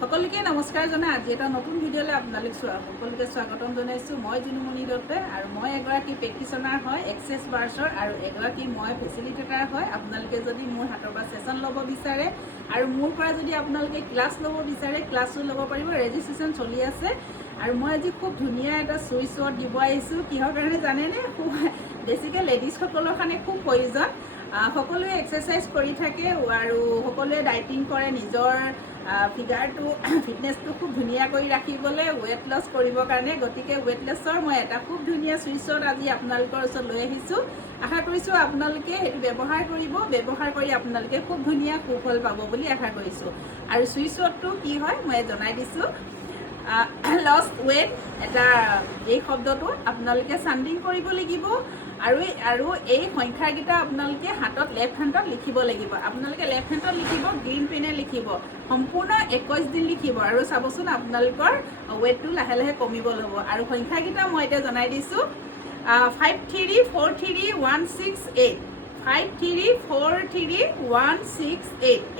সকলকে নমস্কাৰ জনাই আজি এটা নতুন ভিডিঅ'লৈ আপোনালোক সকলোকে স্বাগতম জনাইছোঁ। মই জুনুমণি দত্তে আৰু মই এগৰাকী প্ৰেক্টিচনাৰ হয় এক্সেছ বাৰ্ছৰ আৰু এগৰাকী মই ফেচিলিটেটাৰ হয়। আপোনালোকে যদি মোৰ হাতৰ পৰা ছেশ্যন ল'ব বিচাৰে আৰু মোৰ পৰা যদি আপোনালোকে ক্লাছ ল'ব বিচাৰে ক্লাছো ল'ব পাৰিব। ৰেজিষ্ট্ৰেশ্যন চলি আছে আৰু মই আজি খুব ধুনীয়া এটা চুইচ ৱৰ্ড দিব আহিছোঁ। কিহৰ কাৰণে জানেনে? বেছিকৈ লেডিজসকলৰ কাৰণে খুব প্ৰয়োজন। সকলোৱে এক্সাৰচাইজ কৰি থাকে আৰু সকলোৱে ডাইটিং কৰে নিজৰ ফিগাৰটো ফিটনেছটো খুব ধুনীয়া কৰি ৰাখিবলৈ, ৱেট লছ কৰিবৰ কাৰণে। গতিকে ৱেট লছৰ মই এটা খুব ধুনীয়া চুইচত আজি আপোনালোকৰ ওচৰত লৈ আহিছোঁ। আশা কৰিছোঁ আপোনালোকে সেইটো ব্যৱহাৰ কৰিব, ব্যৱহাৰ কৰি আপোনালোকে খুব ধুনীয়া সুফল পাব বুলি আশা কৰিছোঁ। আৰু চুইচটো কি হয় মই জনাই দিছোঁ। লষ্ট ৱেট এটা এই শব্দটো আপোনালোকে চান্ডিং কৰিব লাগিব আৰু এই সংখ্যাকেইটা আপোনালোকে হাতত লেফ্ট হেণ্ডত লিখিব লাগিব। আপোনালোকে লেফ্ট হেণ্ডত লিখিব, গ্ৰীণ পেনে লিখিব, সম্পূৰ্ণ 21 দিন লিখিব আৰু চাবচোন আপোনালোকৰ ৱেটটো লাহে লাহে কমিব ল'ব। আৰু সংখ্যাকেইটা মই এতিয়া জনাই দিছোঁ। 534316 534316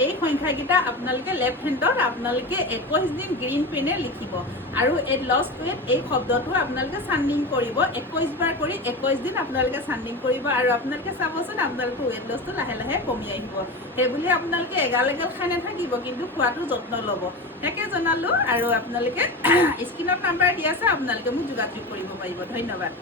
এই সংখ্যাকেইটা আপোনালোকে লেফ্ট হেণ্ডত আপোনালোকে 21 দিন গ্ৰীণ পেনে লিখিব আৰু এই লষ্ট ৱেট এই শব্দটো আপোনালোকে চান্ডিং কৰিব। 21 বাৰ কৰি 21 দিন আপোনালোকে চান্ডিং কৰিব আৰু আপোনালোকে চাবচোন আপোনালোকৰ ৱেট লছটো লাহে লাহে কমি আহিব। সেইবুলি আপোনালোকে এগাল খাই নাথাকিব, কিন্তু খোৱাটো যত্ন ল'ব। তাকে জনালোঁ আৰু আপোনালোকে স্ক্ৰীণত নাম্বাৰ দি আছে, আপোনালোকে মোক যোগাযোগ কৰিব পাৰিব। ধন্যবাদ।